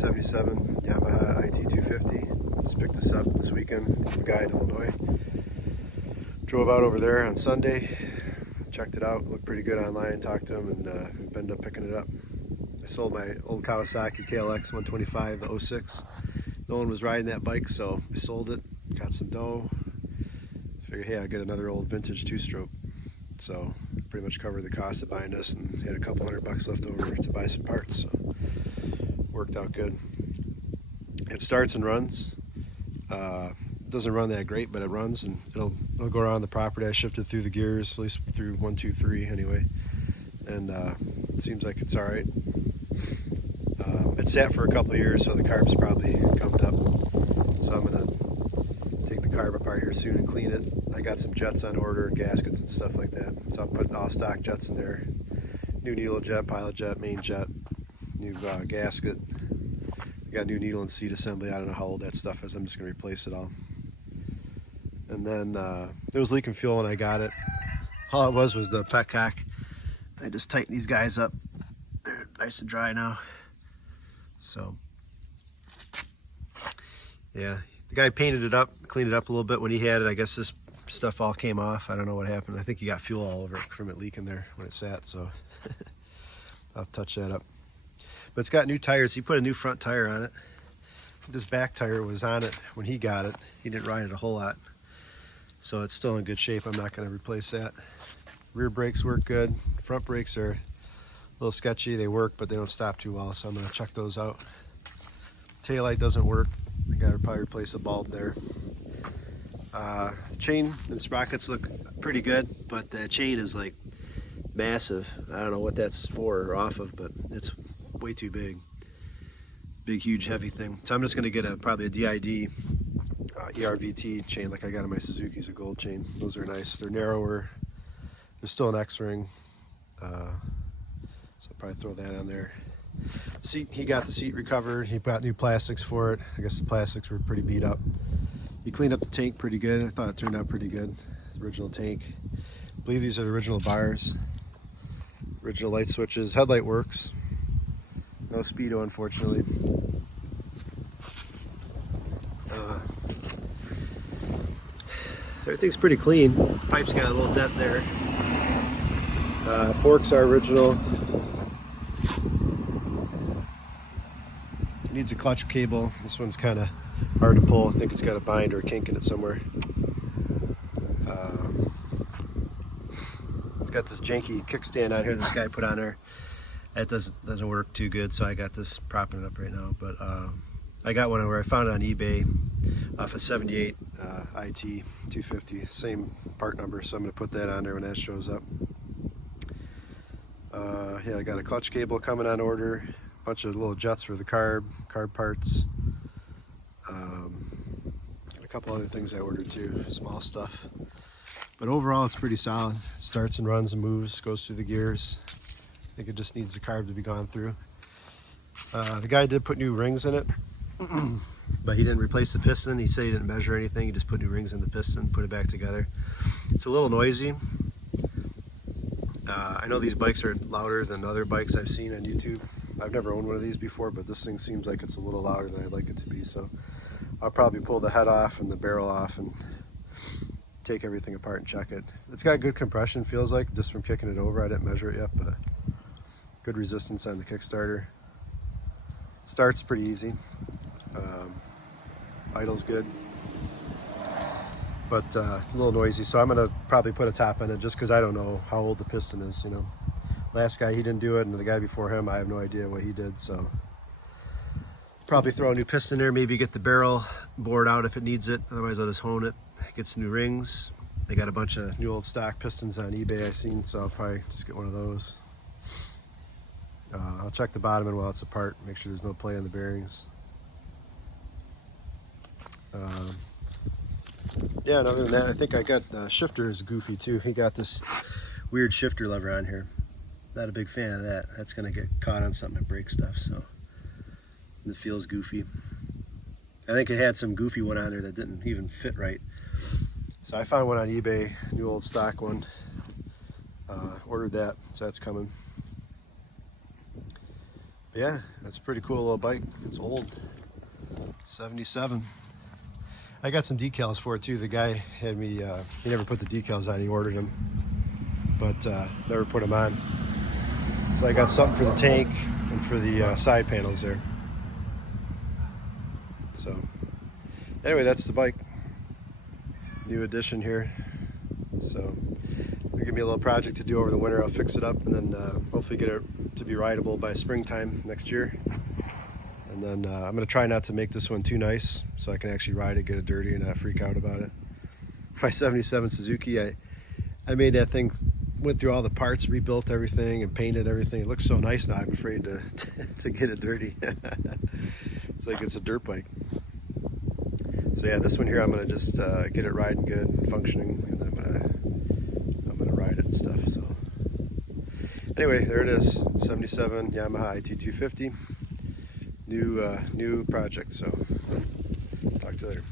1977 Yamaha IT250. Just picked this up this weekend from a guy in Illinois. Drove out over there on Sunday, checked it out, looked pretty good online, talked to him, and we ended up picking it up. I sold my old Kawasaki KLX 125, the 06. No one was riding that bike, so I sold it, got some dough. Figured, hey, I get another old vintage two-stroke. So pretty much covered the cost of buying this and had a couple $100 left over to buy some parts. So worked out good. It starts and runs. Doesn't run that great, but it runs and it'll go around the property. I shifted through the gears, at least through 1, 2, 3 anyway, and it seems like it's all right. It sat for a couple of years, so the carb's probably gummed up. So I'm gonna take the carb apart here soon and clean it. I got some jets on order, gaskets and stuff like that. So I'll put all stock jets in there. New needle jet, pilot jet, main jet, new gasket. I got new needle and seat assembly. I don't know how old that stuff is. I'm just gonna replace it all. And then it was leaking fuel when I got it. All it was the petcock. I just tightened these guys up. They're nice and dry now. So yeah, the guy painted it up, cleaned it up a little bit when he had it. I guess this stuff all came off. I don't know what happened. I think he got fuel all over it from it leaking there when it sat, so I'll touch that up. But it's got new tires. He put a new front tire on it. This back tire was on it when he got it. He didn't ride it a whole lot, so it's still in good shape. I'm not going to replace that. Rear brakes work good. Front brakes are a little sketchy. They work, but they don't stop too well, so I'm going to check those out. Taillight doesn't work. I got to probably replace a bulb there. The chain and sprockets look pretty good, but the chain is like massive. I don't know what that's for or off of, but it's way too big. Big, huge, heavy thing. So I'm just going to get probably a DID ERVT chain like I got on my Suzuki's, a gold chain. Those are nice. They're narrower. There's still an X-ring. So I'll probably throw that on there. Seat, he got the seat recovered. He bought new plastics for it. I guess the plastics were pretty beat up. He cleaned up the tank pretty good. I thought it turned out pretty good. Original tank. I believe these are the original bars. Original light switches. Headlight works. No speedo, unfortunately. Everything's pretty clean. Pipe's got a little dent there. Forks are original. Needs a clutch cable. This one's kind of hard to pull. I think it's got a bind or a kink in it somewhere. It's got this janky kickstand out here this guy put on there. That doesn't work too good, so I got this propping it up right now. But I got one where I found it on eBay off a 78 IT250, same part number, so I'm going to put that on there when that shows up. Yeah, I got a clutch cable coming on order, a bunch of little jets for the carb parts, a couple other things I ordered too, small stuff. But overall it's pretty solid. It starts and runs and moves, goes through the gears. I think it just needs the carb to be gone through. The guy did put new rings in it, but he didn't replace the piston. He said he didn't measure anything. He just put new rings in the piston, put it back together. It's a little noisy. I know these bikes are louder than other bikes I've seen on YouTube. I've never owned one of these before, but this thing seems like it's a little louder than I'd like it to be. So I'll probably pull the head off and the barrel off and take everything apart and check it. It's got good compression, feels like, just from kicking it over. I didn't measure it yet, but good resistance on the Kickstarter. Starts pretty easy. Idle's good, but a little noisy. So I'm gonna probably put a top on it just because I don't know how old the piston is. You know, last guy, he didn't do it, and the guy before him, I have no idea what he did. So probably throw a new piston there. Maybe get the barrel bored out if it needs it. Otherwise, I'll just hone it. Get some new rings. They got a bunch of new old stock pistons on eBay I've seen, so I'll probably just get one of those. I'll check the bottom end while it's apart, make sure there's no play on the bearings. Yeah, and other than that, I think I got the shifter is goofy too. He got this weird shifter lever on here. Not a big fan of that. That's gonna get caught on something and break stuff, so it feels goofy. I think it had some goofy one on there that didn't even fit right. So I found one on eBay, new old stock one. Ordered that, so that's coming. Yeah, that's a pretty cool little bike. It's old, 77. I got some decals for it too. The guy had me, he never put the decals on, he ordered them, but never put them on. So I got something for the tank and for the side panels there. So anyway, that's the bike. New addition here. So it'll give me a little project to do over the winter. I'll fix it up and then hopefully get it to be rideable by springtime next year. And then I'm going to try not to make this one too nice so I can actually ride it, get it dirty, and not freak out about it. My 77 Suzuki, I made that thing, went through all the parts, rebuilt everything, and painted everything. It looks so nice now, I'm afraid to, to get it dirty. It's like it's a dirt bike. So yeah, this one here, I'm going to just get it riding good, functioning, and I'm gonna ride it and stuff. So anyway, there it is, 77 Yamaha IT250. New project, so talk to you later.